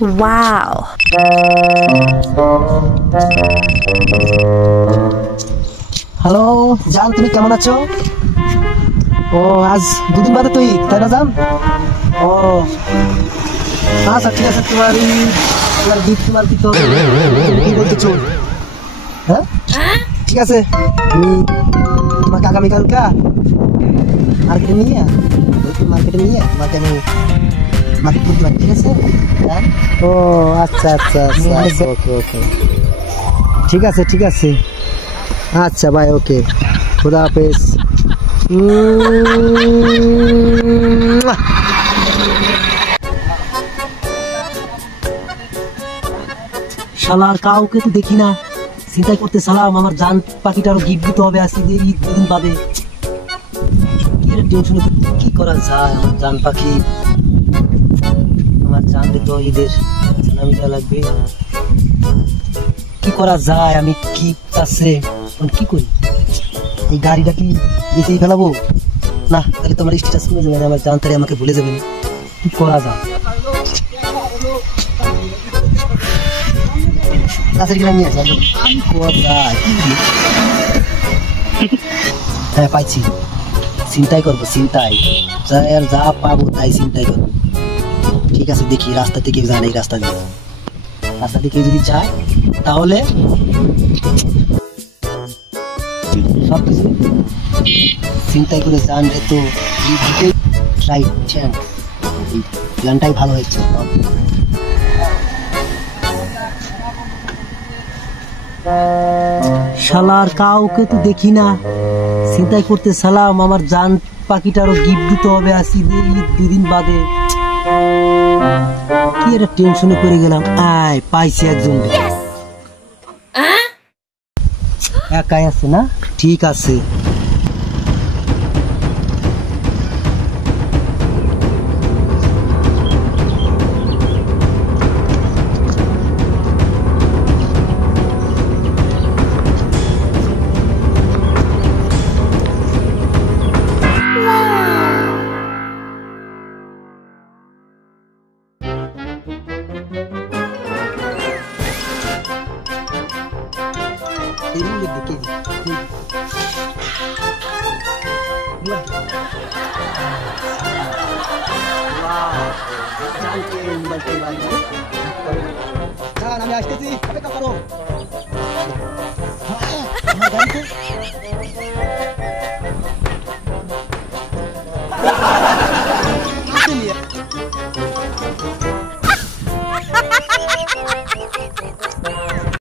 Wow. Hello জান, তুমি কেমন আছো? ও আজ দুদিন বাদে তুই তাই না জান? ও আচ্ছা ঠিক আছে, তোমার গিফট তোমার দিতে হবে। তুমি কি বলতে চাও? হ্যাঁ ঠিক আছে, আমি তোমাকে আগামীকালকা মার্কেটে নিয়ে তোমাকে আমি মার্কেট করতে পারি, ঠিক আছে? ও আচ্ছা আচ্ছা আচ্ছা, ওকে ওকে, ঠিক আছে ঠিক আছে, আচ্ছা বাই, ওকে, খুদা হাফেজ। শালার কাউকে তো দেখি না, চিন্তাই করতে সালাম, আমার জান পাখিটারও গিফট দিতে হবে আজকে ঈদ দুদিন বাদে। কি করা যায়, আমার জান পাখি, আমার জান তো ঈদের সালামিটা লাগবে, কি করা যায়? আমি কি আছে কি করি? এই গাড়িটা কি বেঁচেই ফেলাবো? না, তাহলে তোমার স্ট্যাটাস কমে যাবে, আমার জান তারে আমাকে ভুলে যাবে না। কি করা যায়? হ্যাঁ পাইছি, চিন্তাই করবো, চিন্তাই যা পাবো তাই চিন্তাই করবো। ঠিক আছে, দেখি রাস্তা থেকে যায় না, এই রাস্তা থেকে যদি যায় তাহলে সবকিছু চিন্তাই করে জানলে তো প্ল্যানটাই ভালো হয়েছে। শালার কাউকে তো দেখি না, চিন্তাই করতে সালাম, আমার জান পাখিটারও গিফট দিতে হবে আজকে ঈদ দুদিন বাদে। কি একটা টেনশনে পড়ে গেলাম। পাইছি একজন, একাই আছে না? ঠিক আছে, আমি আসতেছি, অপেক্ষা করো।